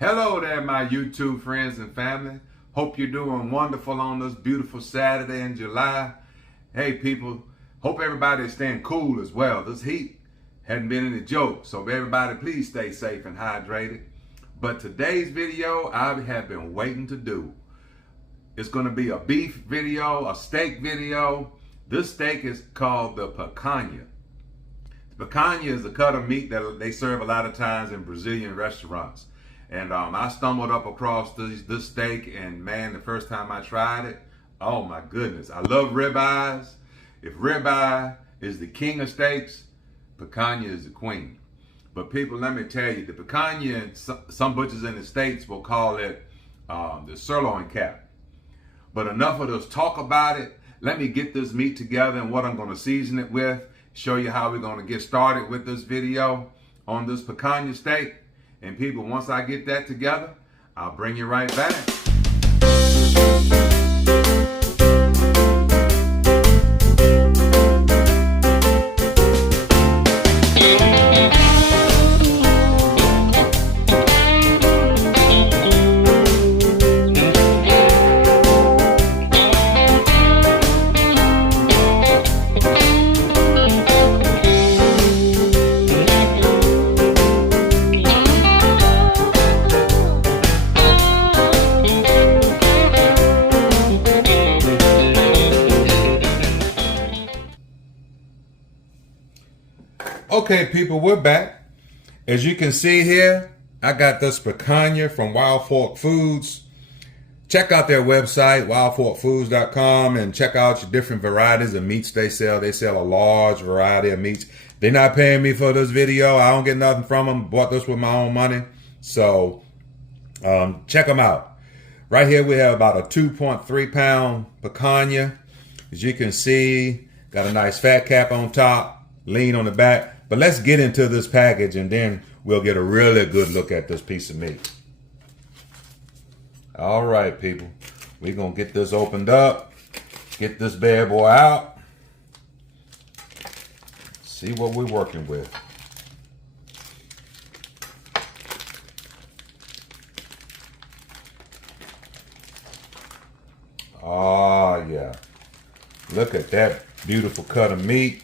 Hello there, my YouTube friends and family. Hope you're doing wonderful on this beautiful Saturday in July. Hey people, hope everybody is staying cool as well. This heat hadn't been any joke, so everybody please stay safe and hydrated. But today's video I have been waiting to do. It's going to be a beef video, a steak video. This steak is called the picanha. Picanha is a cut of meat that they serve a lot of times in Brazilian restaurants. And I stumbled up across this steak, and man, the first time I tried it, oh my goodness. I love ribeyes. If ribeye is the king of steaks, picanha is the queen. But people, let me tell you, the picanha, some butchers in the States will call it the sirloin cap. But enough of this talk about it. Let me get this meat together and what I'm going to season it with. Show you how we're going to get started with this video on this picanha steak. And people, once I get that together, I'll bring you right back. Okay, people, we're back. As you can see here, I got this picanha from Wild Fork Foods. Check out their website, wildforkfoods.com, and check out your different varieties of meats they sell. They sell a large variety of meats. They're not paying me for this video. I don't get nothing from them. Bought this with my own money. So check them out. Right here we have about a 2.3 pound picanha. As you can see, got a nice fat cap on top, lean on the back. But let's get into this package and then we'll get a really good look at this piece of meat. All right, people. We're going to get this opened up. Get this bad boy out. See what we're working with. Oh, yeah. Look at that beautiful cut of meat.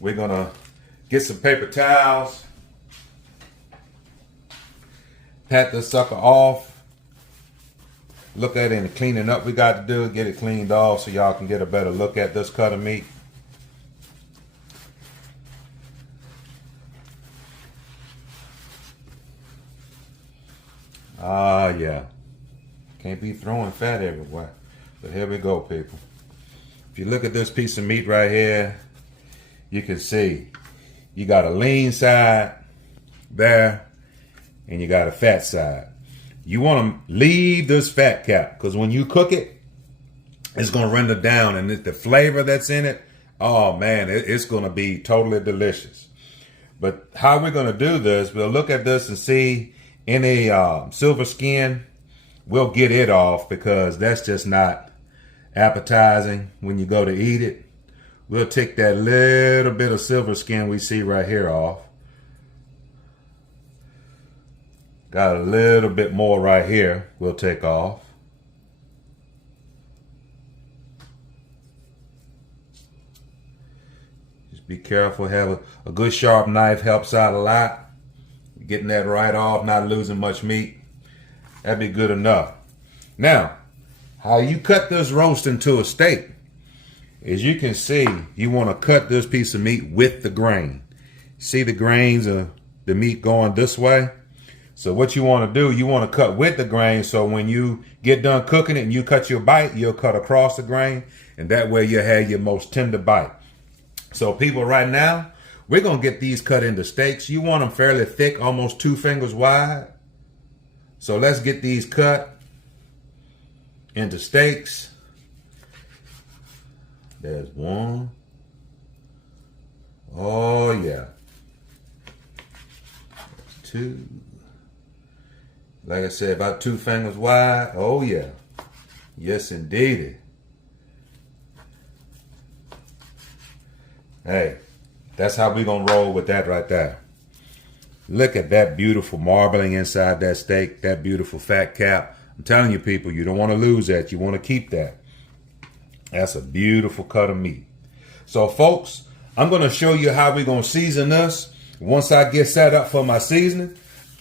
We're going to get some paper towels. Pat this sucker off. Look at it and cleaning up we got to do. Get it cleaned off so y'all can get a better look at this cut of meat. Ah, yeah. Can't be throwing fat everywhere. But here we go, people. If you look at this piece of meat right here, you can see you got a lean side there and you got a fat side. You want to leave this fat cap because when you cook it, it's going to render down, and the flavor that's in it, oh man, it's going to be totally delicious. But how we're going to do this, we'll look at this and see any silver skin. We'll get it off because that's just not appetizing when you go to eat it. We'll take that little bit of silver skin we see right here off. Got a little bit more right here we'll take off. Just be careful. Have a good sharp knife helps out a lot. Getting that right off, not losing much meat. That'd be good enough. Now, how you cut this roast into a steak. As you can see, you want to cut this piece of meat with the grain. See the grains of the meat going this way? So what you want to do, you want to cut with the grain, so when you get done cooking it and you cut your bite, you'll cut across the grain, and that way you'll have your most tender bite. So people, right now, we're going to get these cut into steaks. You want them fairly thick, almost 2 fingers wide. So let's get these cut into steaks. There's one. Oh, yeah. There's 2. Like I said, about 2 fingers wide. Oh, yeah. Yes, indeed. Hey, that's how we're going to roll with that right there. Look at that beautiful marbling inside that steak, that beautiful fat cap. I'm telling you, people, you don't want to lose that. You want to keep that. That's a beautiful cut of meat. So, folks, I'm going to show you how we're going to season this. Once I get set up for my seasoning,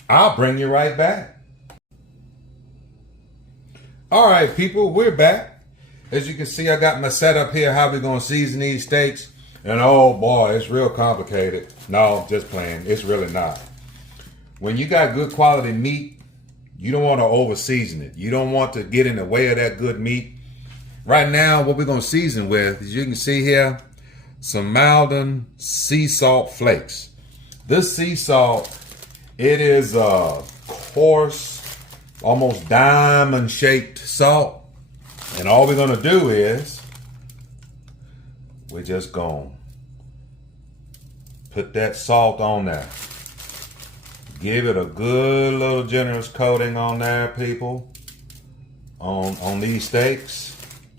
I'll bring you right back. All right, people, we're back. As you can see, I got my setup here, how we're going to season these steaks. And oh boy, it's real complicated. No, just playing. It's really not. When you got good quality meat, you don't want to over season it. You don't want to get in the way of that good meat. Right now, what we're going to season with, as you can see here, some Maldon sea salt flakes. This sea salt, it is a coarse, almost diamond shaped salt. And all we're going to do is, we're just going to put that salt on there. Give it a good little generous coating on there, people, on these steaks.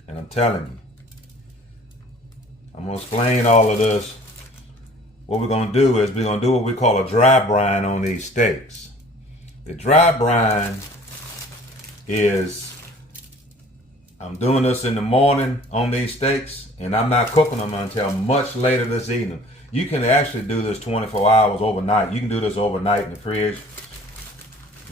And I'm telling you, I'm going to explain all of this. What we're going to do is we're going to do what we call a dry brine on these steaks. The dry brine is, I'm doing this in the morning on these steaks, and I'm not cooking them until much later this evening. You can actually do this 24 hours overnight. You can do this overnight in the fridge.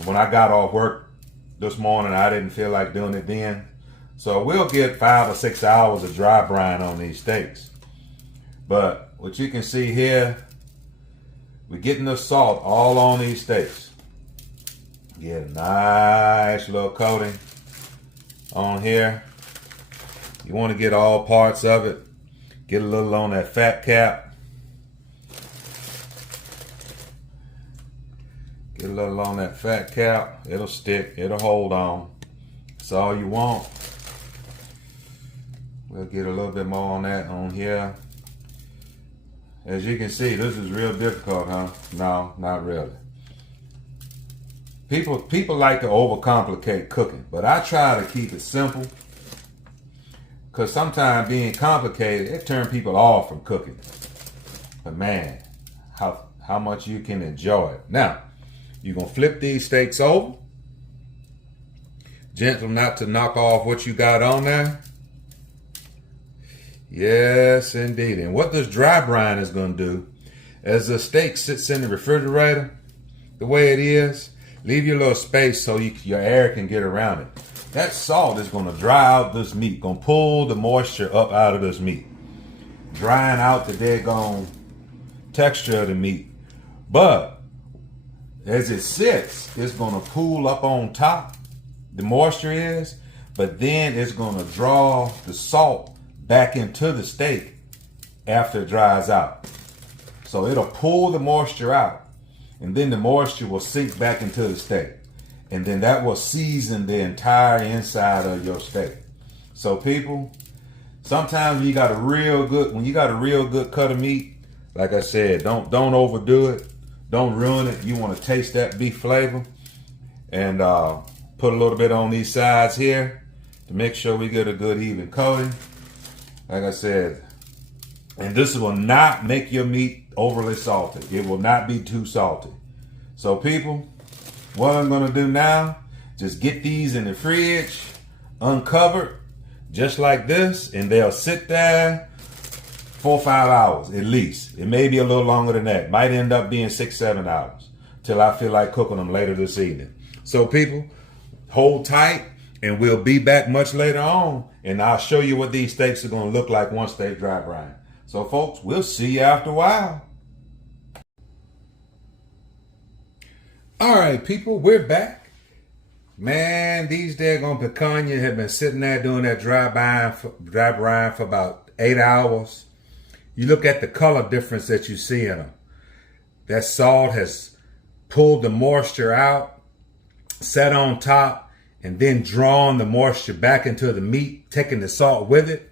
When I got off work this morning, I didn't feel like doing it then. So we'll get 5 or 6 hours of dry brine on these steaks. But what you can see here, we're getting the salt all on these steaks. Get a nice little coating on here. You want to get all parts of it. Get a little on that fat cap. Get a little on that fat cap. It'll stick. It'll hold on. That's all you want. We'll get a little bit more on that on here. As you can see, this is real difficult, huh? No, not really. People like to overcomplicate cooking, but I try to keep it simple. Because sometimes being complicated, it turns people off from cooking. But man, how much you can enjoy it. Now, you're going to flip these steaks over. Gentle not to knock off what you got on there. Yes, indeed. And what this dry brine is going to do, as the steak sits in the refrigerator, the way it is, leave your little space so your air can get around it. That salt is going to dry out this meat, going to pull the moisture up out of this meat, drying out the daggone texture of the meat. But as it sits, it's going to pool up on top, the moisture is, but then it's going to draw the salt back into the steak after it dries out. So it'll pull the moisture out, and then the moisture will sink back into the steak. And then that will season the entire inside of your steak. So people, sometimes when you got a real good cut of meat, like I said, don't overdo it. Don't ruin it. You want to taste that beef flavor. And put a little bit on these sides here to make sure we get a good even coating. Like I said, and this will not make your meat overly salty. It will not be too salty. So people, what I'm going to do now, just get these in the fridge, uncovered, just like this, and they'll sit there 4 or 5 hours at least. It may be a little longer than that. Might end up being 6, 7 hours till I feel like cooking them later this evening. So people, hold tight, and we'll be back much later on, and I'll show you what these steaks are going to look like once they dry brine. So folks, we'll see you after a while. All right, people, we're back. Man, these daggone picanha have been sitting there doing that dry brine for about 8 hours. You look at the color difference that you see in them. That salt has pulled the moisture out, set on top, and then drawn the moisture back into the meat, taking the salt with it.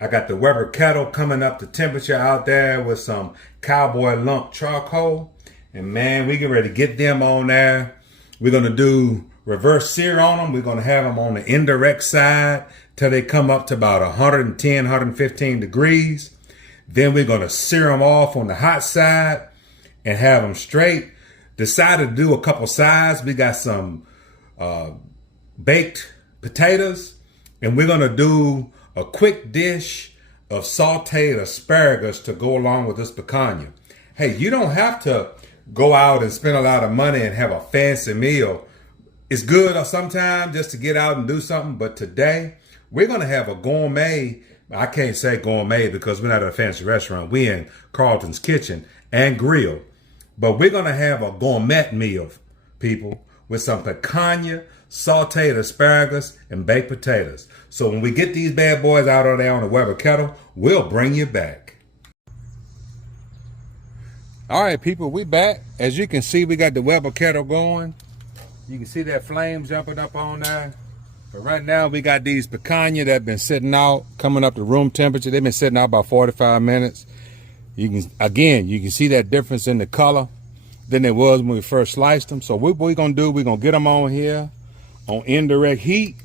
I got the Weber kettle coming up to temperature out there with some cowboy lump charcoal. And man, we get ready to get them on there. We're going to do reverse sear on them. We're going to have them on the indirect side till they come up to about 110, 115 degrees. Then we're going to sear them off on the hot side and have them straight decided to do a couple sides. We got some baked potatoes, and we're gonna do a quick dish of sauteed asparagus to go along with this picanha. Hey, you don't have to go out and spend a lot of money and have a fancy meal. It's good sometimes just to get out and do something, but today we're gonna have a gourmet. I can't say gourmet because we're not at a fancy restaurant. We're in Carlton's Kitchen and Grill. But we're gonna have a gourmet meal, people, with some picanha, sauteed asparagus, and baked potatoes. So when we get these bad boys out on there on the Weber kettle, we'll bring you back. All right, people, we back. As you can see, we got the Weber kettle going. You can see that flame jumping up on there. But right now, we got these picanha that have been sitting out, coming up to room temperature. They've been sitting out about 45 minutes. You can see that difference in the color than it was when we first sliced them. So what we're gonna do, we're gonna get them on here on indirect heat.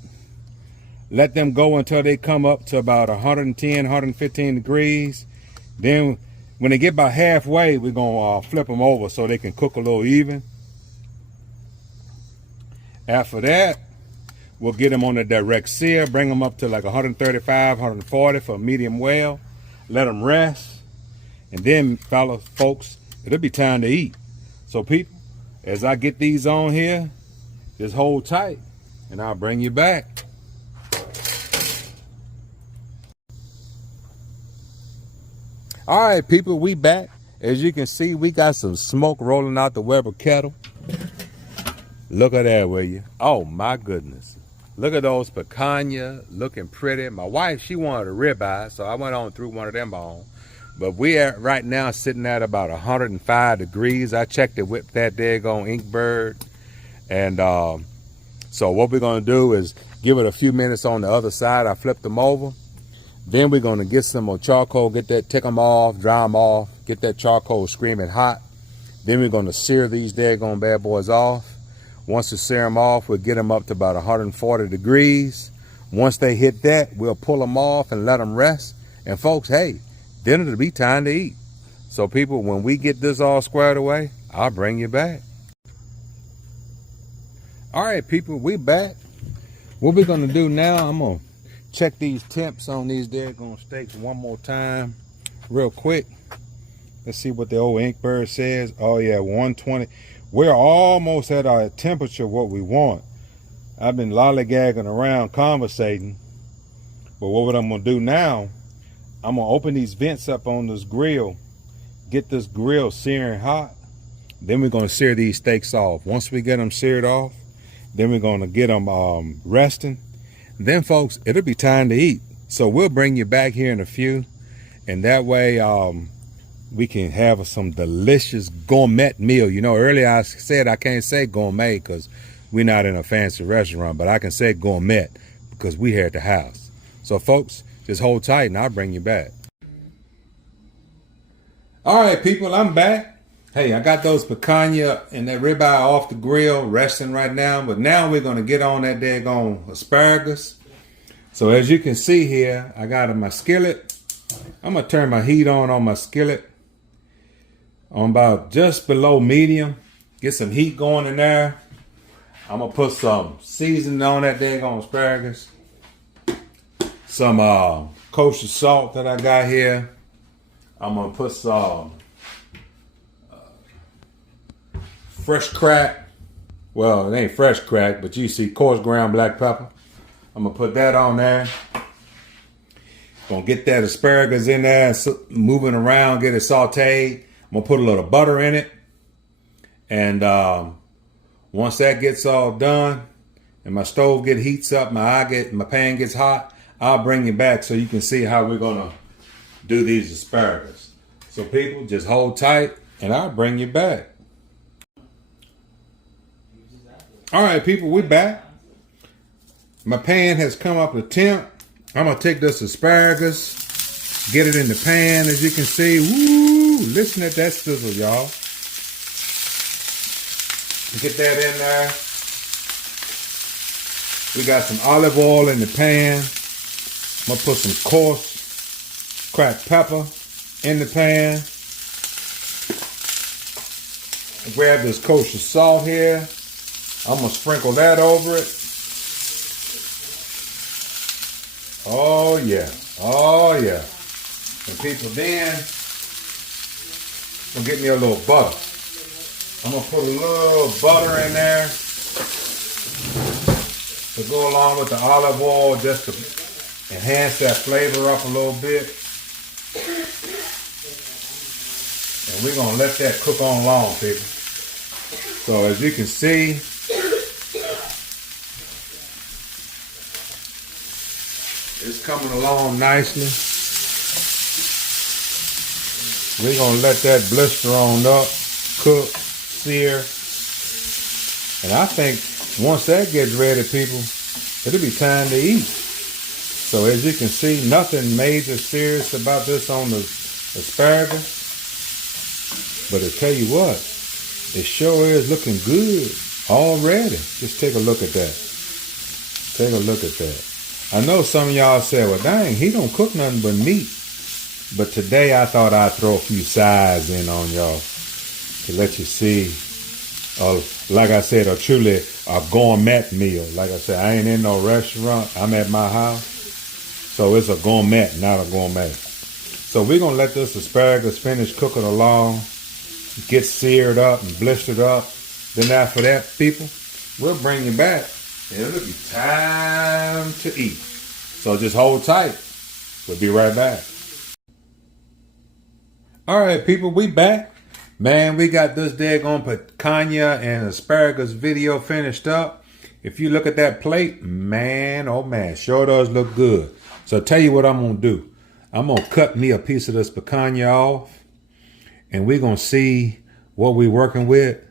Let them go until they come up to about 110, 115 degrees. Then when they get about halfway, we're gonna flip them over so they can cook a little even. After that, we'll get them on a direct sear, bring them up to like 135, 140 for medium well. Let them rest. And then, folks, it'll be time to eat. So people, as I get these on here, just hold tight and I'll bring you back. All right, people, we back. As you can see, we got some smoke rolling out the Weber kettle. Look at that, will you? Oh my goodness. Look at those picanha looking pretty. My wife, she wanted a ribeye, so I went on through one of them on. But we are right now sitting at about 105 degrees. I checked it with that daggone Inkbird. And so what we're gonna do is give it a few minutes on the other side. I flipped them over. Then we're gonna get some more charcoal, take them off, dry them off, get that charcoal screaming hot. Then we're gonna sear these daggone bad boys off. Once we sear them off, we'll get them up to about 140 degrees. Once they hit that, we'll pull them off and let them rest. And folks, hey, then it'll be time to eat. So people, when we get this all squared away, I'll bring you back. All right, people, we back. What we're gonna do now, I'm gonna check these temps on these daggone steaks one more time, real quick. Let's see what the old Inkbird says. Oh yeah, 120. We're almost at our temperature, what we want. I've been lollygagging around, conversating. But what I'm gonna do now, I'm gonna open these vents up on this grill, get this grill searing hot. Then we're gonna sear these steaks off. Once we get them seared off, then we're gonna get them resting. Then folks, it'll be time to eat. So we'll bring you back here in a few. And that way, we can have some delicious gourmet meal. You know, earlier I said I can't say gourmet because we're not in a fancy restaurant, but I can say gourmet because we here at the house. So folks, just hold tight and I'll bring you back. All right, people, I'm back. Hey, I got those picanha and that ribeye off the grill resting right now, but now we're gonna get on that daggone asparagus. So as you can see here, I got in my skillet. I'm gonna turn my heat on my skillet on about just below medium. Get some heat going in there. I'm gonna put some seasoning on that daggone asparagus. Some kosher salt that I got here. I'm gonna put some fresh crack. Well, it ain't fresh crack, but you see coarse ground black pepper. I'm gonna put that on there. Gonna get that asparagus in there, moving around, get it sauteed. I'm gonna put a little butter in it. And once that gets all done and my stove heats up, my pan gets hot, I'll bring you back so you can see how we're gonna do these asparagus. So people, just hold tight and I'll bring you back. All right, people, we're back. My pan has come up to temp. I'm gonna take this asparagus, get it in the pan, as you can see. Woo! Listen at that sizzle, y'all. Get that in there. We got some olive oil in the pan. I'm gonna put some coarse cracked pepper in the pan. grab this kosher salt here. I'm going to sprinkle that over it. Oh, yeah. Oh, yeah. And people, then I'm going to get me a little butter. I'm going to put a little butter in there to go along with the olive oil just to enhance that flavor up a little bit. And we're going to let that cook on long, people. So as you can see, it's coming along nicely. We're going to let that blister on up, cook, sear. And I think once that gets ready, people, it'll be time to eat. So as you can see, nothing major serious about this on the asparagus. But I tell you what, it sure is looking good already. Just take a look at that. Take a look at that. I know some of y'all say, well, dang, he don't cook nothing but meat. But today I thought I'd throw a few sides in on y'all to let you see, like I said, truly a gourmet meal. Like I said, I ain't in no restaurant. I'm at my house. So it's a gourmet, not a gourmet. So we're going to let this asparagus finish cooking along, get seared up and blistered up. Then after that, people, we'll bring you back. And it'll be time to eat. So just hold tight. We'll be right back. All right, people, we back. Man, we got this daggone picanha and asparagus video finished up. If you look at that plate, man, oh man, sure does look good. So tell you what I'm going to do. I'm going to cut me a piece of this picanha off. And we're going to see what we're working with.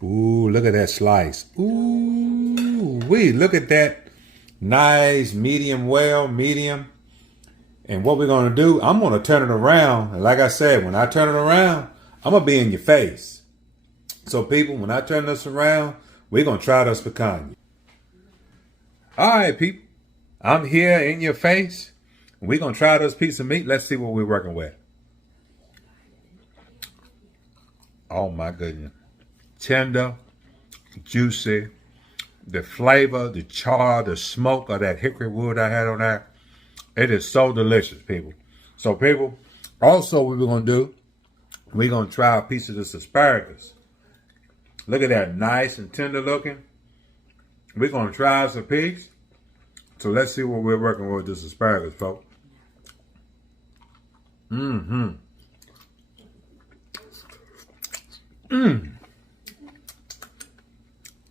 Ooh, look at that slice. Ooh, look at that nice medium well, medium. And what we're going to do, I'm going to turn it around. And like I said, when I turn it around, I'm going to be in your face. So people, when I turn this around, we're going to try this picanha. All right, people. I'm here in your face. We're going to try this piece of meat. Let's see what we're working with. Oh, my goodness. Tender, juicy. The flavor, the char, the smoke of that hickory wood I had on there. It is so delicious, people. So, people, also what we're going to do, we're going to try a piece of this asparagus. Look at that, nice and tender looking. We're going to try us a piece. So let's see what we're working with this asparagus, folks.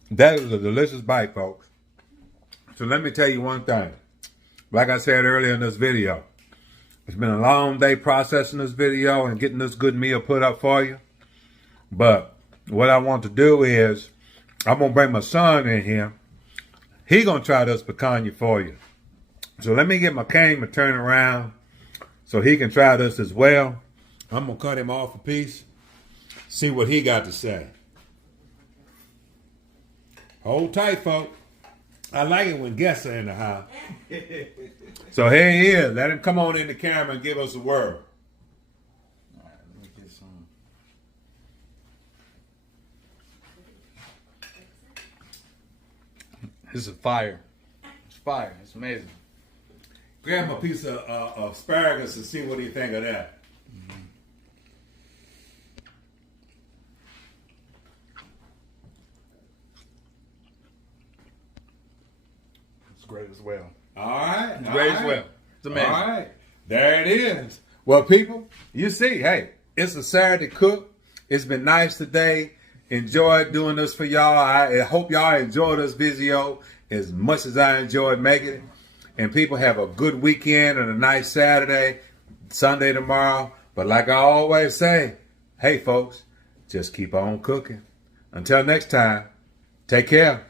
That is a delicious bite, folks. So let me tell you one thing. Like I said earlier in this video, it's been a long day processing this video and getting this good meal put up for you. But what I want to do is, I'm going to bring my son in here. He going to try this picanha for you. So let me get my cane and turn around so he can try this as well. I'm going to cut him off a piece, see what he got to say. Hold tight, folks. I like it when guests are in the house. So here he is. Let him come on in the camera and give us a word. All right, let me get some. This is fire. It's fire. It's amazing. Grab him a piece of asparagus and see what he think of that. It's great as well. All right. It's great as well. It's amazing. All right. There it is. Well, people, you see, hey, it's a Saturday cook. It's been nice today. Enjoyed doing this for y'all. I hope y'all enjoyed this video as much as I enjoyed making it. And people have a good weekend and a nice Saturday, Sunday tomorrow. But like I always say, hey, folks, just keep on cooking. Until next time, take care.